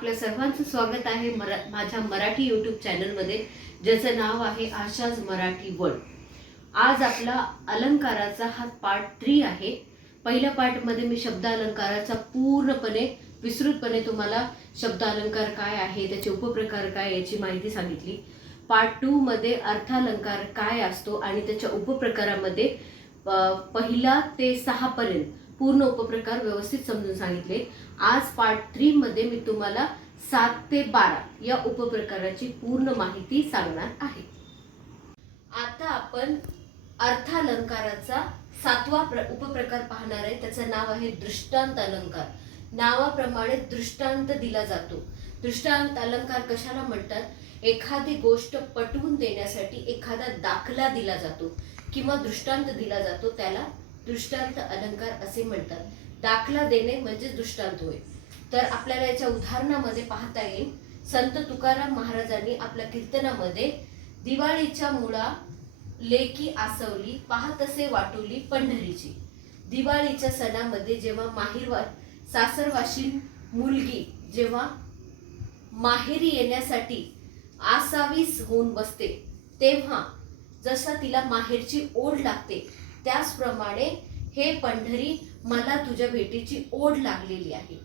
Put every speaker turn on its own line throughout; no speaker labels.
आपल्या सर्वांचं स्वागत आहे मरा माझ्या मराठी यूट्यूब चॅनलमध्ये ज्याचं नाव आहे आशाज मराठी वर्ल्ड आज आपला अलंकाराचा हा पार्ट थ्री आहे. पहिल्या पार्टमध्ये मी शब्द अलंकाराचा पूर्णपणे विस्तृतपणे तुम्हाला शब्द अलंकार काय आहे त्याचे उपप्रकार काय याची माहिती सांगितली. पार्ट टू मध्ये अर्थालंकार काय असतो आणि त्याच्या उपप्रकारामध्ये पहिला ते सहापर्यंत पूर्ण उपप्रकार व्यवस्थित समजून सांगितले. आज पार्ट थ्री मध्ये मी तुम्हाला सात ते बारा या उपप्रकाराची पूर्ण माहिती सांगणार आहे. आता आपण अर्थालंकाराचा सातवा प्र उपप्रकार पाहणार आहे. त्याचं नाव आहे दृष्टांत अलंकार. नावाप्रमाणे दृष्टांत दिला जातो. दृष्टांत अलंकार कशाला म्हणतात? एखादी गोष्ट पटवून देण्यासाठी एखादा दाखला दिला जातो किंवा दृष्टांत दिला जातो त्याला दृष्टांत अलंकार असे म्हणतात. दाखला देणे म्हणजे दृष्टांत होय. तर आपल्याला याच्या उदाहरणामध्ये पाहता येईल. संत तुकाराम महाराजांनी आपल्या कीर्तनामध्ये दिवाळीच्या मुळा लेकी आसवली पाहतसे वाटोली पंढरीची. दिवाळीच्या सणामध्ये जेव्हा माहेरवा सासरवाशी मुलगी जेव्हा माहेरी येण्यासाठी आसावीस होऊन बसते तेव्हा जसा तिला माहेरची ओढ लागते त्याचप्रमाणे हे पंढरी मला तुझ्या भेटीची ओढ लागलेली आहे.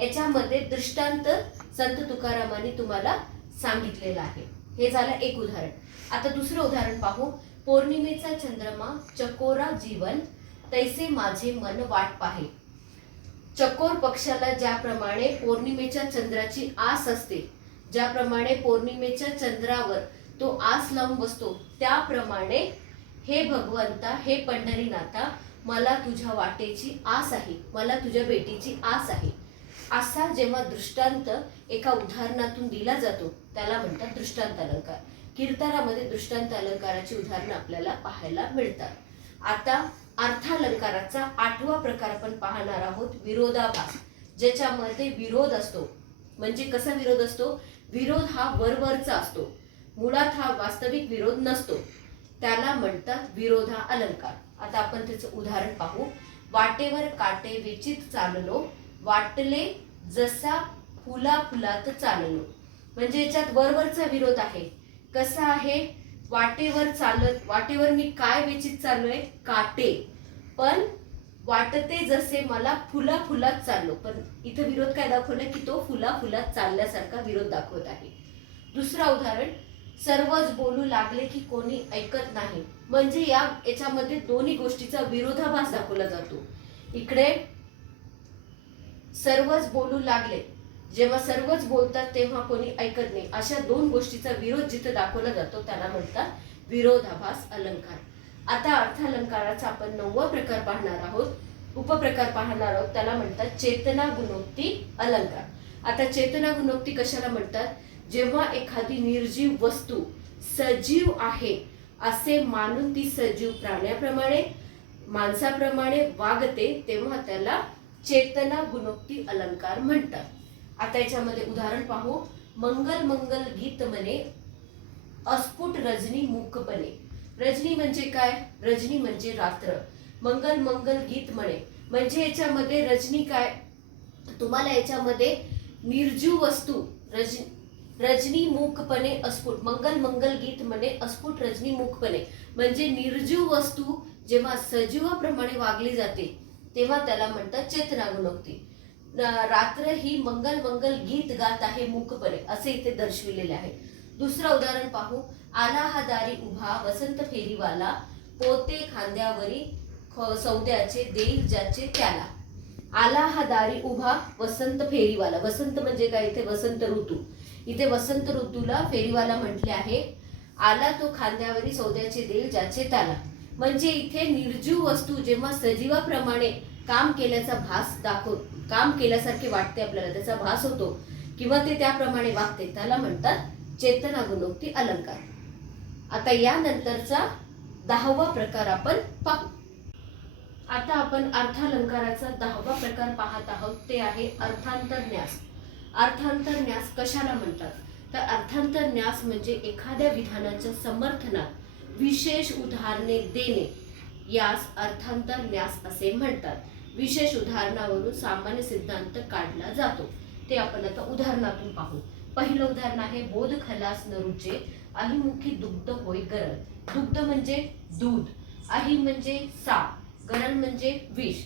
याच्यामध्ये दृष्टांत संत तुकारामांनी तुम्हाला सांगितलेलं आहे. हे झालं एक उदाहरण. आता दुसरं उदाहरण पाहू. पौर्णिमेचा चंद्रमा चकोरा जीवन तैसे माझे मन वाट पाहे. चकोर पक्षाला ज्याप्रमाणे पौर्णिमेच्या चंद्राची आस असते ज्याप्रमाणे पौर्णिमेच्या चंद्रावर तो आस लावून बसतो त्याप्रमाणे हे भगवंता हे पंढरीनाथा मला तुझ्या वाटेची आस आहे मला तुझ्या भेटीची आस आहे. असा जेव्हा दृष्टांत एका उदाहरणातून दिला जातो त्याला म्हणतात दृष्टांत अलंकार. कीर्तनामध्ये दृष्टांत अलंकाराची उदाहरणं आपल्याला पाहायला मिळतात. आता अर्थालंकाराचा आठवा प्रकार आपण पाहणार आहोत विरोधाभास. ज्याच्यामध्ये विरोध असतो. म्हणजे कसा विरोध असतो? विरोध हा वरवरचा असतो. मुळात हा वास्तविक विरोध नसतो. त्याला म्हणतात विरोधा अलंकार. आता आपण त्याचं उदाहरण पाहू. वाटेवर काटे विचित चाललो वाटले जसा फुला फुलात चाललो. म्हणजे याच्यात वरवरचा विरोध आहे. कसा आहे? वाटेवर चालत वाटेवर मी काय वेचित चाललोय? काटे. पण वाटते जसे मला फुला फुलात चाललो. पण इथं विरोध काय दाखवलाय की तो फुला फुलात चालल्यासारखा विरोध दाखवत आहे. दुसरा उदाहरण सर्वच बोलू लागले की कोणी ऐकत नाही. म्हणजे या याच्यामध्ये दोन्ही गोष्टीचा विरोधाभास दाखवला जातो. इकडे सर्वच बोलू लागले. जेव्हा सर्वच बोलतात तेव्हा कोणी ऐकत नाही. अशा दोन गोष्टीचा विरोध जिथे दाखवला जातो त्याला म्हणतात विरोधाभास अलंकार. आता अर्थालंकाराचा आपण नववा प्रकार पाहणार आहोत. उपप्रकार पाहणार आहोत. त्याला म्हणतात चेतना गुणोक्ती अलंकार. आता चेतना गुणोक्ती कशाला म्हणतात? जेव्हा एखादी निर्जीव वस्तू सजीव आहे असे मानून ती सजीव प्राण्याप्रमाणे माणसाप्रमाणे वागते तेव्हा त्याला चेतना गुणोक्ती अलंकार म्हणतात. आता याच्यामध्ये उदाहरण पाहू. मंगल मंगल गीत म्हणे अस्फुट रजनी मूकपणे रजनी म्हणजे काय? रजनी म्हणजे रात्र. मंगल मंगल गीत म्हणे. म्हणजे याच्यामध्ये रजनी काय? तुम्हाला याच्यामध्ये निर्जीव वस्तू रजनी रजनी मूकपणे अस्फुट मंगल मंगल गीत म्हणे अस्फुट रजनी मूकपणे म्हणजे निर्जीव वस्तू जेव्हा सजीवाप्रमाणे वागली जाते तेव्हा त्याला म्हणतात चेतनागुणोक्ती. रात्र ही मंगल मंगल गीत गात आहे मूकपणे असे इथे दर्शविलेले आहे. दुसरं उदाहरण पाहू. आला हा दारी उभा वसंत फेरीवाला पोते खांद्यावरी सौद्याचे देईल ज्याचे त्याला. आला हा दारी उभा वसंत फेरीवाला. वसंत म्हणजे काय? इथे वसंत ऋतू. इथे वसंत ऋतूला फेरीवाला म्हटले आहे. आला तो खांद्यावरी सौद्याचे देईल ज्याचे त्याला. म्हणजे इथे निर्जीव वस्तू जेव्हा सजीवाप्रमाणे काम केल्याचा भास दाखव काम केल्यासारखे वाटते आपल्याला त्याचा भास होतो. किंवा ते त्याप्रमाणे वागते त्याला म्हणतात चेतना गुणोक्ती अलंकार. आता यानंतरचा दहावा प्रकार आपण पाहू. आता आपण अर्थालंकाराचा दहावा प्रकार पाहत आहोत ते आहे अर्थांतरन्यास अर्थांतरन्यास कशाला म्हणतात? तर अर्थांतरन्यास म्हणजे एखाद्या विधानाच्या समर्थनात विशेष उदाहरणे देणे. यास अर्थांतरन्यास असे म्हणतात. विशेष उदाहरणावरून सामान्य सिद्धांत काढला जातो. ते आपण आता उदाहरणातून पाहू. पहिलं उदाहरण आहे बोध खलास नरुचे अहिमुखी दुग्ध होय गरल दुग्ध म्हणजे दूध. अहि म्हणजे साप. गरण म्हणजे विष.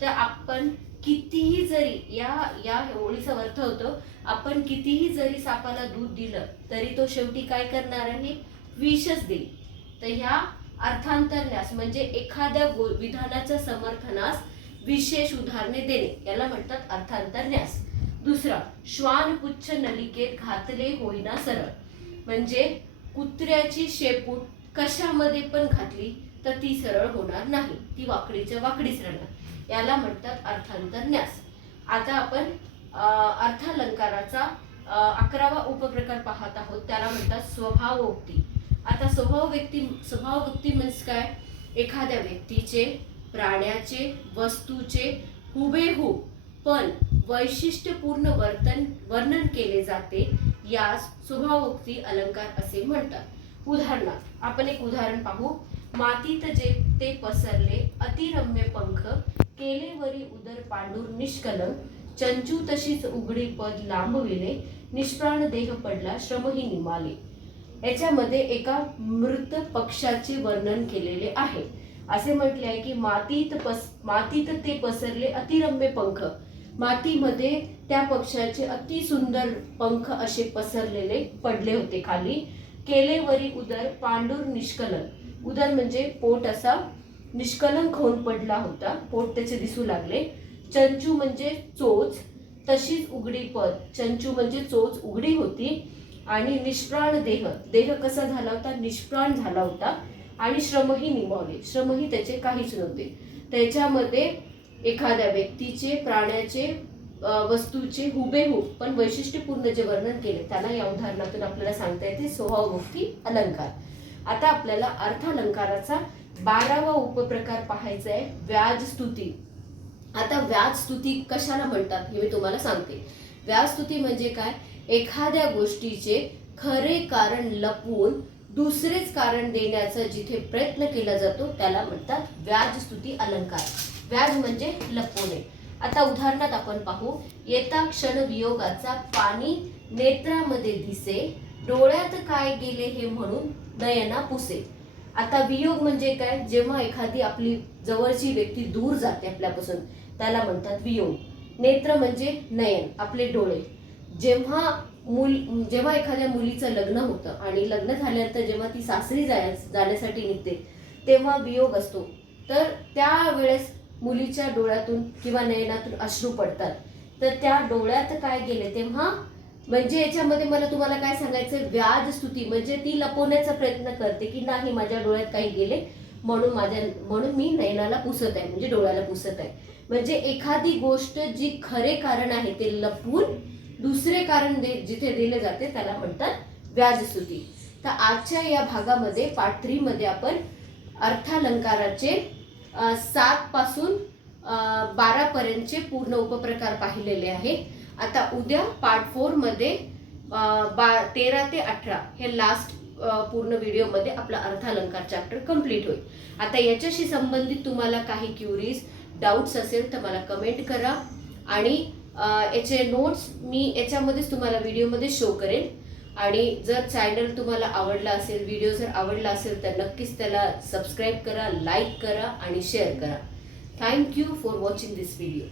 तर आपण कितीही जरी या या ओळीचा अर्थ होतो आपण कितीही जरी सापाला दूध दिलं तरी तो शेवटी काय करणार आहे? विषच देईल. तर ह्या अर्थांतरण्यास म्हणजे एखाद्या गो- विधानाच्या समर्थनास विशेष उदाहरणे देणे याला म्हणतात अर्थांतरण्यास. दुसरा श्वान पुच्छ नलिकेत घातले होईना सरळ. म्हणजे कुत्र्याची शेपूट कशामध्ये पण घातली तर ती सरळ होणार नाही. ती वाकडीच्या वाकडीच राहणार. याला म्हणतात अर्थांतरन्यास आता आपण अर्थालंकाराचा अकरावा उपप्रकार पाहत आहोत. त्याला म्हणतात स्वभावोक्ती. आता स्वभाव व्यक्ती स्वभावोक्ती म्हणजे काय? एखाद्या व्यक्तीचे प्राण्याचे वस्तूचे हुबेहूब पण वैशिष्ट्यपूर्ण वर्तन वर्णन केले जाते यास स्वभावोक्ती अलंकार असे म्हणतात. उदाहरणार्थ आपण एक उदाहरण पाहू. मातीत जे ते पसरले अतिरम्य पंख केलेवरी उदर पांडूर निष्कलम चंचू तशीच उघडी पद लांबविले निष्प्राण देह पडला श्रमही निमाले. याच्यामध्ये एका मृत पक्षाचे वर्णन केलेले आहे. असे म्हटले आहे की मातीत पस मातीत ते पसरले अतिरम्य पंख. मातीमध्ये त्या पक्षाचे अति सुंदर पंख असे पसरलेले पडले होते खाली. केलेवरी उदर पांडूर निष्कलन उदर म्हणजे पोट असा निष्कलंक होऊन पडला होता. पोट त्याचे दिसू लागले. चंचू म्हणजे चोच. तशीच उघडी पद चंचू म्हणजे चोच उघडी होती. आणि निष्प्राण देह. देह कसा झाला होता? निष्प्राण झाला होता. आणि श्रमही निमावले श्रमही त्याचे काहीच नव्हते. त्याच्यामध्ये एखाद्या व्यक्तीचे प्राण्याचे वस्तूचे हुबेहूब पण वैशिष्ट्यपूर्ण जे वर्णन केले त्याला या उदाहरणातून आपल्याला सांगता येते. स्वभावमुक्ती अलंकार. आता आपल्याला अर्थालंकाराचा बारावा उपप्रकार पाहायचा आहे व्याज स्तुती आता व्याज स्तुती कशाला म्हणतात हे मी तुम्हाला सांगते. व्याज स्तुती म्हणजे काय? एखाद्या गोष्टीचे खरे कारण लपवून दुसरेच कारण देण्याचा जिथे प्रयत्न केला जातो त्याला म्हणतात व्याज स्तुती अलंकार. व्याज म्हणजे लपवणे. आता उदाहरणात आपण पाहू येता क्षण वियोगाचा पाणी नेत्रामध्ये दिसे डोळ्यात काय गेले हे म्हणून नयना पुसे. आता वियोग म्हणजे काय? जेव्हा एखादी आपली जवळची व्यक्ती दूर जाते आपल्यापासून त्याला म्हणतात वियोग. नेत्र म्हणजे नयन आपले डोळे. जेव्हा मूल जेव्हा एखाद्या मुलीचं लग्न होतं आणि लग्न झाल्यानंतर जेव्हा ती सासरी जाय जाण्यासाठी निघते तेव्हा वियोग असतो. तर त्यावेळेस मुलीच्या डोळ्यातून किंवा नयनातून अश्रू पडतात. तर त्या डोळ्यात काय गेले? तेव्हा म्हणजे याच्यामध्ये मला तुम्हाला काय सांगायचं व्याज स्तुती म्हणजे ती लपवण्याचा प्रयत्न करते की नाही माझ्या डोळ्यात काही गेले म्हणून माझ्या म्हणून मी नयनाला पुसत आहे म्हणजे डोळ्याला पुसत आहे. म्हणजे एखादी गोष्ट जी खरे कारण आहे ते लपवून दुसरे कारण दे जिथे दिले जाते त्याला म्हणतात व्याजस्तुती तर आजच्या या भागामध्ये पार्ट थ्रीमध्ये आपण अर्थालंकाराचे सातपासून सात पासून पूर्ण उपप्रकार पाहिलेले आहेत. आता उद्या पार्ट फोरमध्ये बा तेरा ते अठरा हे लास्ट पूर्ण व्हिडिओमध्ये आपला अर्थालंकार चॅप्टर कंप्लीट होईल. आता याच्याशी संबंधित तुम्हाला काही क्युरीज डाऊट्स असेल तर मला कमेंट करा. आणि याचे नोट्स मी याच्यामध्येच तुम्हाला व्हिडिओमध्ये शो करेन. आणि जर चॅनल तुम्हाला आवडला असेल व्हिडिओ जर आवडला असेल तर नक्कीच त्याला सबस्क्राईब करा लाईक करा आणि शेअर करा. Thank you for watching this video